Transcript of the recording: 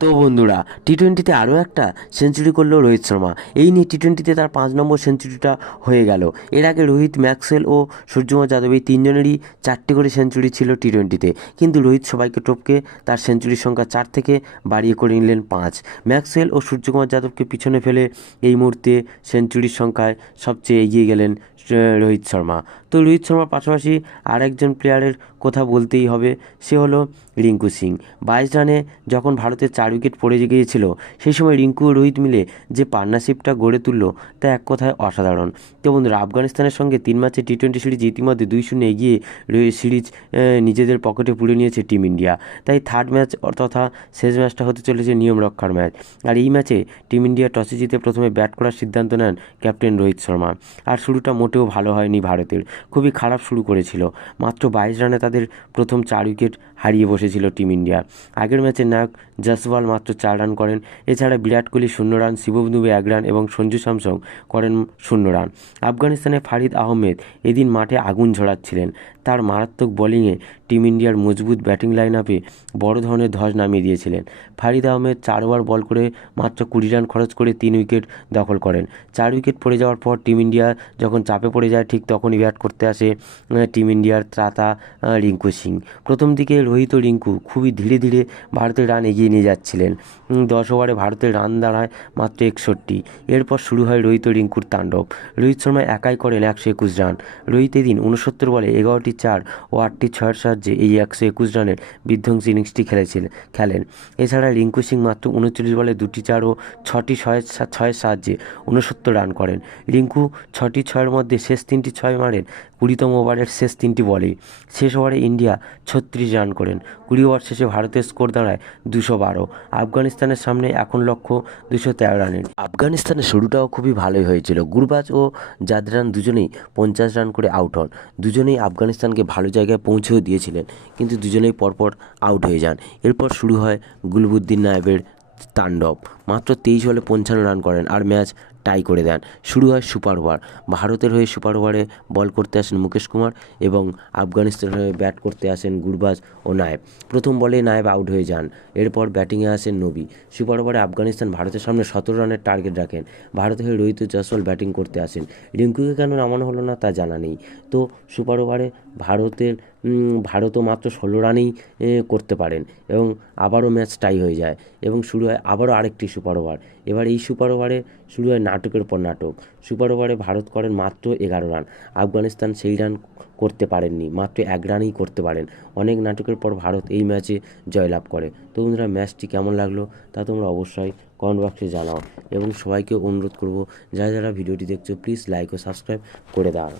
তো বন্ধুরা টি টোয়েন্টিতে আরও একটা সেঞ্চুরি করল রোহিত শর্মা। এই নিয়ে টি টোয়েন্টিতে তার পাঁচ নম্বর সেঞ্চুরিটা হয়ে গেল। এর আগে রোহিত, ম্যাক্সওয়েল ও সূর্যকুমার যাদব এই তিনজনেরই চারটে করে সেঞ্চুরি ছিল টি টোয়েন্টিতে কিন্তু রোহিত সবাইকে টপকে তার সেঞ্চুরির সংখ্যা চার থেকে বাড়িয়ে করে নিলেন পাঁচ। ম্যাক্সওয়েল ও সূর্যকুমার যাদবকে পিছনে ফেলে এই মুহূর্তে সেঞ্চুরির সংখ্যায় সবচেয়ে এগিয়ে গেলেন রোহিত শর্মা। তো রোহিত শর্মার পাশাপাশি আরেকজন প্লেয়ারের কথা বলতেই হবে, সে হলো রিঙ্কু সিং। বাইশ রানে যখন ভারতের চার উইকেট পড়ে গিয়েছিল। সেই সময় রিঙ্কু ও রোহিত মিলে যে পার্টনারশিপটা গড়ে তুললো, তা এক কথায় অসাধারণ। তো বন্ধুরা, আফগানিস্তানের সঙ্গে তিন ম্যাচে টি টোয়েন্টি সিরিজ ইতিমধ্যে দুই শূন্য এগিয়ে সিরিজ নিজেদের পকেটে পুড়ে নিয়েছে টিম ইন্ডিয়া তাই থার্ড ম্যাচ তথা শেষ ম্যাচটা হতে চলেছে নিয়ম রক্ষার ম্যাচ আর এই ম্যাচে টিম ইন্ডিয়া টসে জিতে প্রথমে ব্যাট করার সিদ্ধান্ত নেন ক্যাপ্টেন রোহিত শর্মা। আর শুরুটা মোটেও ভালো হয়নি ভারতের। খুবই খারাপ শুরু করেছিল। মাত্র বাইশ রানে তাদের প্রথম চার উইকেট হারিয়ে বসেছিল টিম ইন্ডিয়া আগের ম্যাচে নায়ক জসওয়াল মাত্র চার রান করেন। এছাড়া বিরাট কোহলি শূন্য রান শিবম দুবে এক রান এবং সঞ্জু স্যামসং করেন শূন্য রান। আফগানিস্তানের ফারিদ আহমেদ এদিন মাঠে আগুন ঝরাচ্ছিলেন। তার মারাত্মক বোলিংয়ে টিম ইন্ডিয়ার মজবুত ব্যাটিং লাইন আপে বড় ধরনের ধস নামিয়ে দিয়েছিলেন। ফারিদ আহমেদ চারবার বল করে মাত্র কুড়ি রান খরচ করে তিন উইকেট দখল করেন। চার উইকেট পড়ে যাওয়ার পর টিম ইন্ডিয়া যখন চাপে পড়ে যায়, ঠিক তখনই ব্যাট করতে আসে টিম ইন্ডিয়ার ত্রাতা রিঙ্কু সিং। প্রথম দিকে রোহিত রিঙ্কু খুবই ধীরে ধীরে ভারতের রান এগিয়ে নিয়ে যাচ্ছিলেন। দশ ওভারে ভারতের রান দাঁড়ায় মাত্র একষট্টি। এরপর শুরু হয় রোহিত রিঙ্কুর তাণ্ডব। রোহিত শর্মা একাই করেন একশো একুশ রান। রোহিত এদিন উনসত্তর বলে এগারোটি চার ও আটটি ছয়ের সাহায্যে এই একশো একুশ রানের বিধ্বংসী ইনিংসটি খেলেছিলেন খেলেন। এছাড়া রিঙ্কু সিং মাত্র উনচল্লিশ বলে দুটি চার ও ছটি ছয়ের ছয়ের সাহায্যে উনসত্তর রান করেন। রিঙ্কু ছটি ছয়ের মধ্যে শেষ তিনটি ছয় মারেন কুড়িতম ওভারের শেষ তিনটি বলে। শেষ ওভারে ইন্ডিয়া ছত্রিশ রান করেন। কুড়ি ওভার শেষে ভারতের স্কোর দাঁড়ায় দুশো বারো। আফগানিস্তানের সামনে এখন লক্ষ্য দুশো তেরো রানের। আফগানিস্তানের শুরুটাও খুবই ভালোই হয়েছিল। গুরবাজ ও জাদরান দুজনেই পঞ্চাশ রান করে আউট হন। দুজনেই আফগানিস্তানকে ভালো জায়গায় পৌঁছেও দিয়েছিলেন। কিন্তু দুজনেই পরপর আউট হয়ে যান। এরপর শুরু হয় গুলবুদ্দিন নায়েবের তাণ্ডব। মাত্র তেইশ বলে পঞ্চান্ন রান করেন। আর ম্যাচ টাই করে দেন। শুরু হয় সুপার ওভার। ভারতের হয়ে সুপার ওভারে বল করতে আসেন মুকেশ কুমার এবং আফগানিস্তানের হয়ে ব্যাট করতে আসেন গুরবাজ ও নায়েব। প্রথম বলে নায়েব আউট হয়ে যান। এরপর ব্যাটিংয়ে আসেন নবী। সুপার ওভারে আফগানিস্তান ভারতের সামনে সতেরো রানের টার্গেট রাখেন। ভারতের হয়ে রোহিত জয়সওয়াল ব্যাটিং করতে আসেন। রিঙ্কুকে কেন নামানো হলো না তা জানা নেই। তো সুপার ওভারে ভারতের ভারতও মাত্র ষোলো রানেই করতে পারেন এবং আবারও ম্যাচ টাই হয়ে যায় এবং শুরু হয় আবারও আরেকটি সুপার ওভার। এবার এই সুপার ওভারে শুরু হয় নাটকের পর নাটক। সুপার ওভারে ভারত করেন মাত্র এগারো রান। আফগানিস্তান সেই রান করতে পারেননি, মাত্র এক রানেই করতে পারেন। অনেক নাটকের পর ভারত এই ম্যাচে জয়লাভ করে। তো বন্ধুরা, ম্যাচটি কেমন লাগল তা তোমরা অবশ্যই কমেন্ট বক্সে জানাও এবং সবাইকে অনুরোধ করব, যারা যারা ভিডিওটি দেখছ, প্লিজ লাইক ও সাবস্ক্রাইব করে দাও।